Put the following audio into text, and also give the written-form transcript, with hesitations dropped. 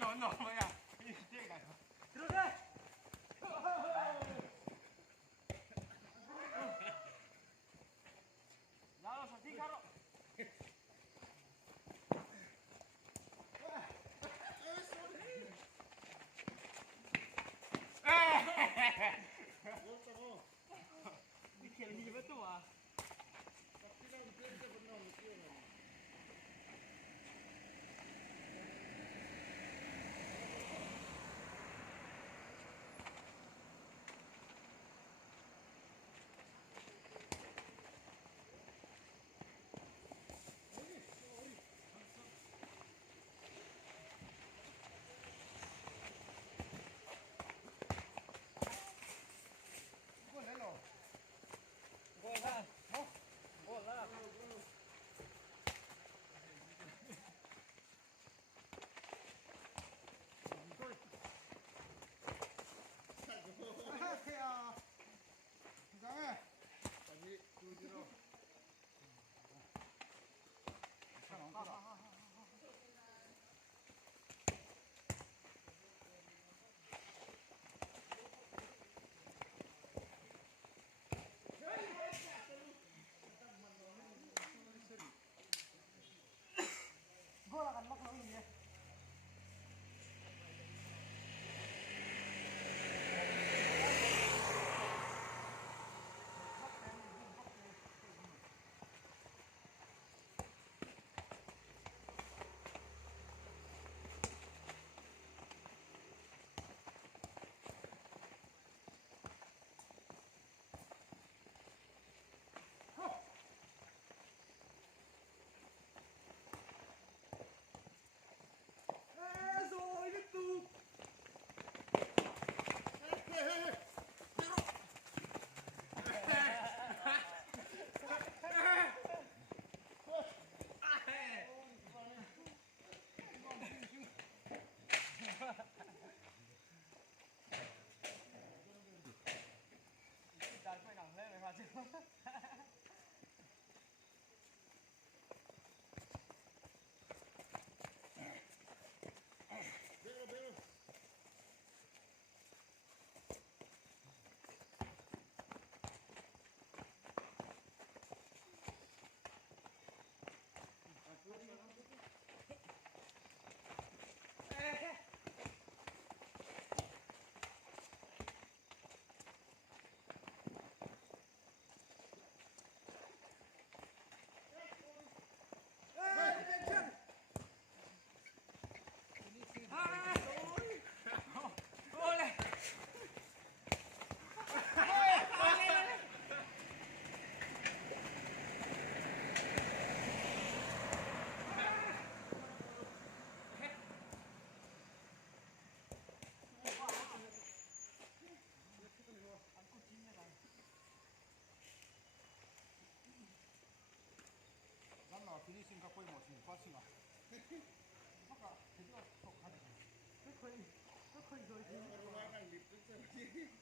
no, vaya. Llega. Terus deh. Lalu sedih karo. Dikira ni betul ah. Tapi lah udah benar betul. Gol akan lock lo ini ya. finishing かっこいいもんし、パッシンが。なんか、手がそう、感じ。都可以，都可以做一些。